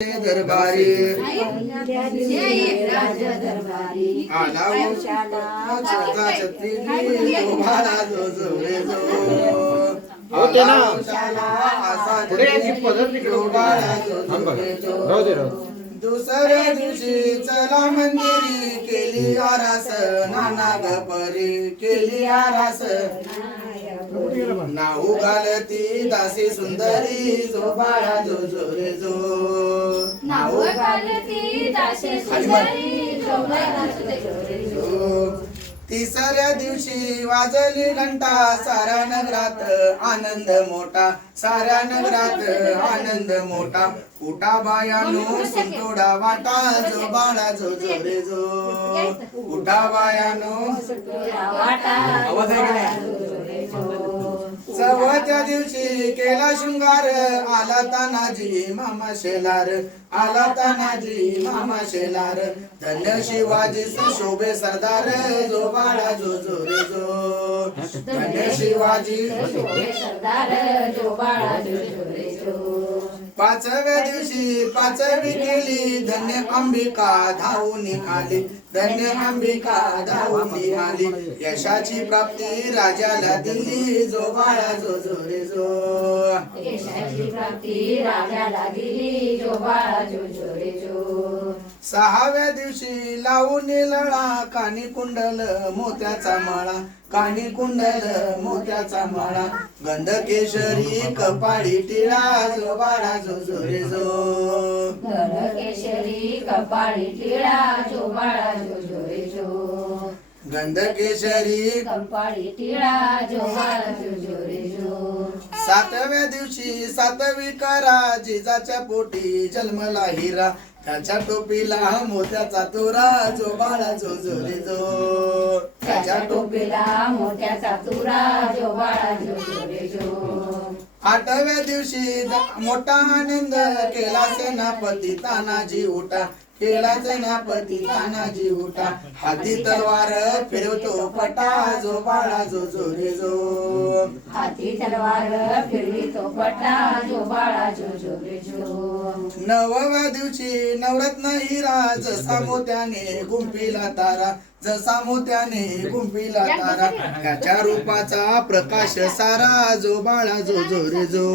दरबारी आला छत्रा छत्री तो भाला जो जो रे जो होते ना असा पुढे याची पद्धत तिकडे बाळा जो जो रे जो राहू दे राहू दुसऱ्या दिवशी चला मंदिरी केली आरास नाना गपरी केली आरास नाऊ घालती दासी सुंदरी जो बाळा जो जो रे जो नाऊ घालती दासी सुंदरी जो बाळा जो रे जो तिसऱ्या दिवशी वाजली घंटा साऱ्या नगरात आनंद मोठा साऱ्या नगरात आनंद मोठा उठा बायानो सुंटोडा वाटा जो बाळा जो जो रे जो उठा बायानो वाटा आवाज आहे का चवथ्या दिवशी केला शृंगार आला तानाजी मामा शेलार आला तानाजी मामा शेलार धन्य शिवाजी सुशोभे सरदार जो बाळा जो जो रे जो धन्य शिवाजी सरदार जो बाळा जो जो रे जो पाचव्या दिवशी पाचवी केली धन्य अंबिका धावून आली धन्य अंबिका धावून आली यशाची प्राप्ती राजाला दिली जो बाळा जो जो रे जो यशाची प्राप्ती राजाला दिली जो बाळा जो जो रे जो सहाव्या दिवशी लावून लळा कानी कुंडल मोत्याचा माळा कानी कुंडल मोत्याचा माळा गंध केशरी कपाळी टिळा जो बाळा जो जो रे जो केशरी कपाळी टिळा जो बाळा जो जो रे जो गंध केशरी कपाळी टिळा जो बाळा जो जो रे जो सातव्या दिवशी सातवी करा जिजाच्या पोटी जन्मला हिरा त्याच्या टोपीला मोत्याचा तोरा जो बाळा जो जो रे जो त्याच्या टोपीला मोत्याचा तुरा जो बाळा जो जो रे जो आठव्या दिवशी मोठा आनंद केला सेनापती तानाजी उठा केला सेनापती तानाजी उठा हाती तलवार फिरवतो पटा जो बाळा जो जो रे जो हाती तलवार फिरवितो पटा जो बाळा जो जो रे जो नवव्या दिवशी नवरत्न हिरा जसा मोत्याने गुंफीला तारा जसा मोत्याने गुंफीला तारा त्याच्या रूपाचा प्रकाश सारा जो बाळा जो जो रे जो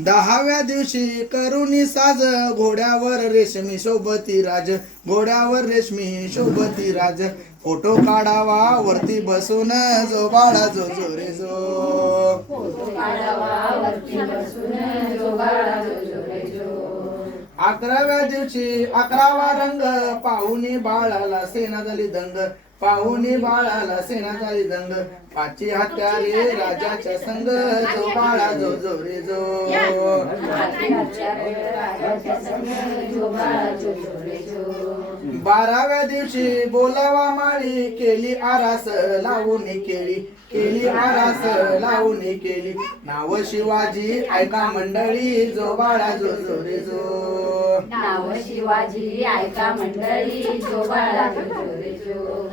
दहाव्या दिवशी करुणी साज घोड्यावर रेशमी शोभती राज घोड्यावर रेशमी शोभती राज फोटो काढावा वरती बसून जो बाळा जो जो रे जो अकराव्या दिवशी 11वा रंग पाहुणी बाळाला सेना झाली दंग पाहुणी बाळाला सेना झाली दंग पाची हत्यारे राजाच्या संग जो बाळा जो जो रे जो 12व्या दिवशी बोलावा माळी केली आरास लावून केली केली आरास लावून केली नाव शिवाजी ऐका मंडळी जो बाळा जो जो रे जो नाव शिवाजी ऐका मंडळी जो बाळा जो जो रे जो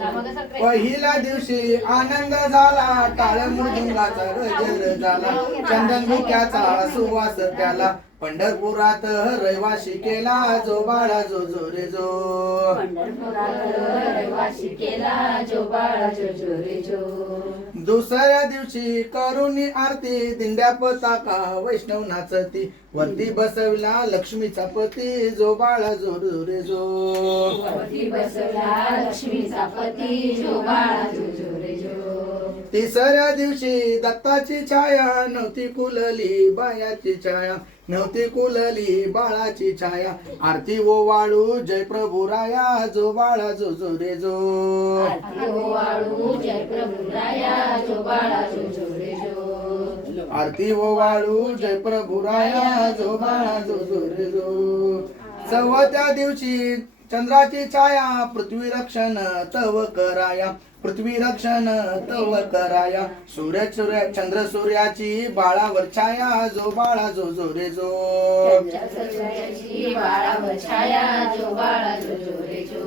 पहिल्या दिवशी आनंद झाला टाळ मृदुंगाचा गजर झाला चंदन मुक्याचा सुवास त्याला पंढरपुरात रहिवाशी केला जो बाळा जो जो रे जो पंढरपुरात रहिवाशी केला जो बाळा जो जो रे जो दुसऱ्या दिवशी करुणी आरती दिंड्या पताका वैष्णव नाचती वरती बसविला लक्ष्मीचा पती जो बाळा जो रे जो वरती बसला लक्ष्मीचा पती जो बाळा जो जो रे जो तिसऱ्या दिवशी दत्ताची छाया नव्हती कुलली बायाची छाया नव्हती कुलली बाळाची छाया आरती ओवाळू जय प्रभू राया जो बाळा जो जो रे जो आरती ओवाळू जय प्रभू राया जो बाळा जो जो रे जो आरती ओवाळू जय प्रभू राया जो बाळा जो जो रे जो चौथ्या दिवशी चंद्राची छाया पृथ्वी रक्षण तव कराया पृथ्वी रक्षण तव कराया सूर्य चंद्र सूर्याची बाळावर छाया जो बाळा जो जो रे जो चंद्राची बाळावर छाया जो बाळा जो जो रे जो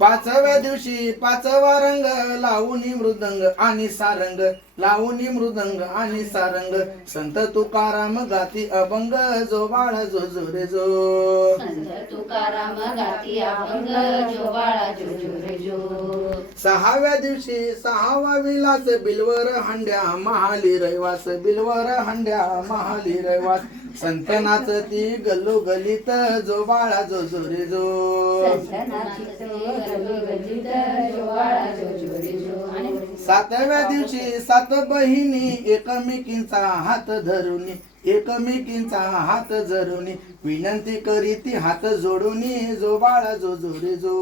पाचव्या दिवशी पाचवा रंग लावूनी मृदंग आणि सारंग लावूनी मृदंग आणि सारंग संत तुकाराम गाती अभंग जो बाळा जो जो रे जो संत तुकाराम गाती अभंग जो बाळा जो जो रे जो सहाव्या दिवशी सहावा विलास बिलवर हंड्या महाली रहिवास बिलवर हंड्या महाली रहिवास संत नाचती गल्लो गलीत जो बाळा जो जो रे जो संतनाची गल्लोगल्लीत जो बाळा जो जो रे जो आणि सातव्या दिवशी सात बहिणी एकमेकींचा हात धरुनी एकमेकींचा हात धरुनी विनंती करीती हात जोडूनी जो बाळा जो जो रे जो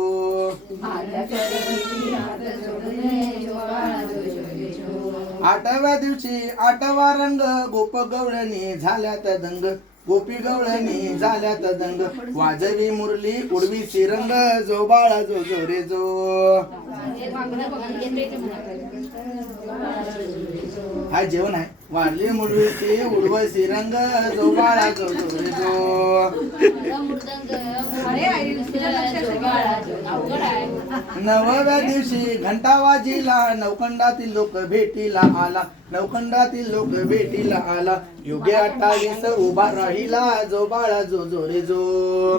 हात जोडून जो बाळा जो जो रे जो आठव्या दिवशी आठवा रंग गोप गवळणी झाल्यात दंग गोपी गवळणी झाल्यात दंग वाजवी मुरली उडवी शिरंग जो बाळा जो जो रे जो हा जेवण आहे वारली मुरलीची उडव शिरंग जो बाळा जो जो रे जो नवव्या दिवशी घंटा वाजिला नवखंडातील लोक भेटीला आला नवखंडातील लोक भेटीला आला योग्य 28 उभा राहिला जो बाळा जो जो रे जो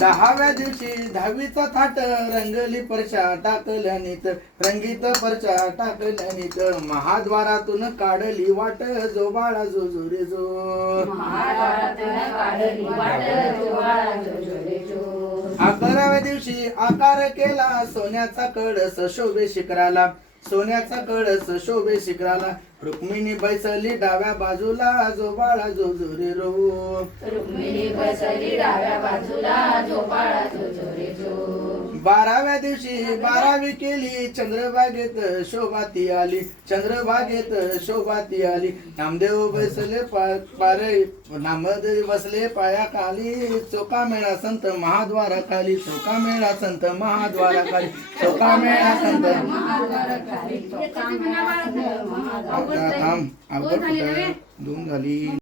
दहाव्या दिवशी 10वीचा थाट रंगली परशा टाकल्यानीत रंगीत परशा टाकल्यानीत महाद्वारातून काढली वाट जो बाळा जो जो रे जो 11व्या दिवशी आकार केला सोन्याचा कळस शोभे शिखराला सोन्याचा कळस शोभे शिखराला रुक्मिणी बैसली डाव्या बाजूला जो बाळा जो जो रे रो रुक्मिणी बसली डाव्या बाजूला जो बाळा जो जो रे जो 12व्या दिवशी 12वी केली चंद्रभागेत शोभाती आली चंद्रभागेत शोभाती आली नामदेव बसले पारे नामदेव बसले पायाखाली चौका मेळा संत महाद्वाराखाली चौका मेळा संत महाद्वाराखाली चौका मेळा संत आता थांब अवघड कुठं? 2 झाली